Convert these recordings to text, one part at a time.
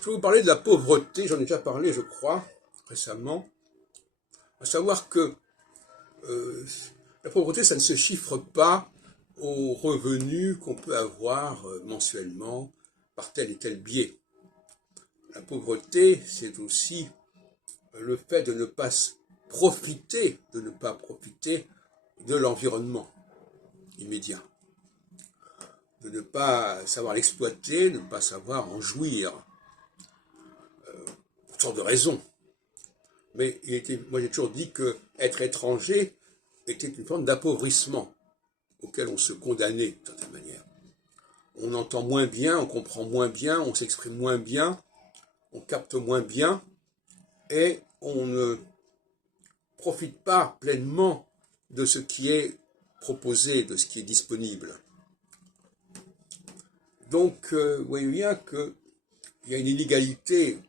Je vais vous parler de la pauvreté, j'en ai déjà parlé, je crois, récemment. À savoir que la pauvreté, ça ne se chiffre pas aux revenus qu'on peut avoir mensuellement par tel et tel biais. La pauvreté, c'est aussi le fait de ne pas profiter, de l'environnement immédiat, de ne pas savoir l'exploiter, de ne pas savoir en jouir, pour toutes sortes de raisons. Mais moi j'ai toujours dit que être étranger était une forme d'appauvrissement auquel on se condamnait d'une certaine manière. On entend moins bien, on comprend moins bien, on s'exprime moins bien, on capte moins bien et on ne profite pas pleinement de ce qui est proposé, de ce qui est disponible. Donc, vous voyez bien qu'il y a une inégalité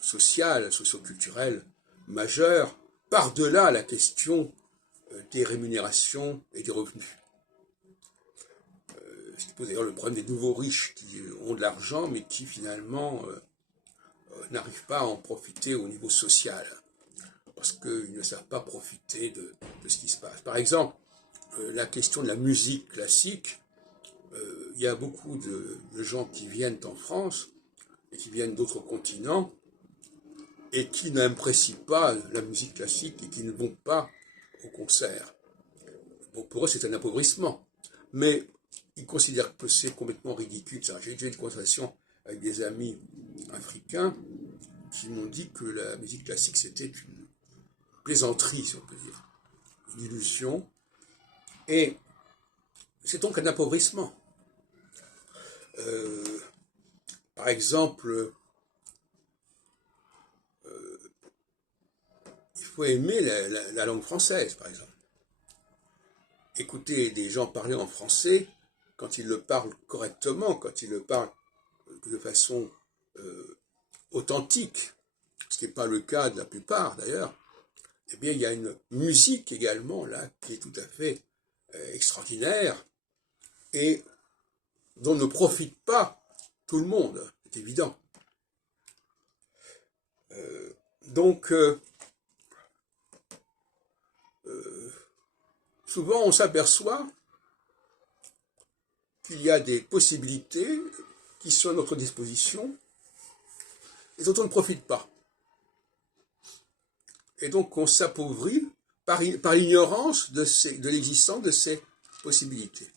sociale, socio-culturelle majeure, par-delà la question des rémunérations et des revenus. Ce qui pose d'ailleurs le problème des nouveaux riches qui ont de l'argent, mais qui finalement n'arrivent pas à en profiter au niveau social, parce qu'ils ne savent pas profiter de ce qui se passe. Par exemple, la question de la musique classique, il y a beaucoup de gens qui viennent en France, et qui viennent d'autres continents, et qui n'apprécient pas la musique classique, et qui ne vont pas au concert. Bon, pour eux, c'est un appauvrissement. Mais ils considèrent que c'est complètement ridicule. J'ai eu une conversation avec des amis africains qui m'ont dit que la musique classique, c'était une plaisanterie, si on peut dire, une illusion. Et c'est donc un appauvrissement. Par exemple, il faut aimer la langue française, par exemple. Écouter des gens parler en français, quand ils le parlent correctement, quand ils le parlent de façon authentique, ce qui n'est pas le cas de la plupart d'ailleurs, eh bien il y a une musique également là qui est tout à fait extraordinaire et dont ne profite pas tout le monde, c'est évident. Donc, souvent on s'aperçoit qu'il y a des possibilités qui sont à notre disposition et dont on ne profite pas. Et donc on s'appauvrit par l'ignorance de l'existence de ces possibilités.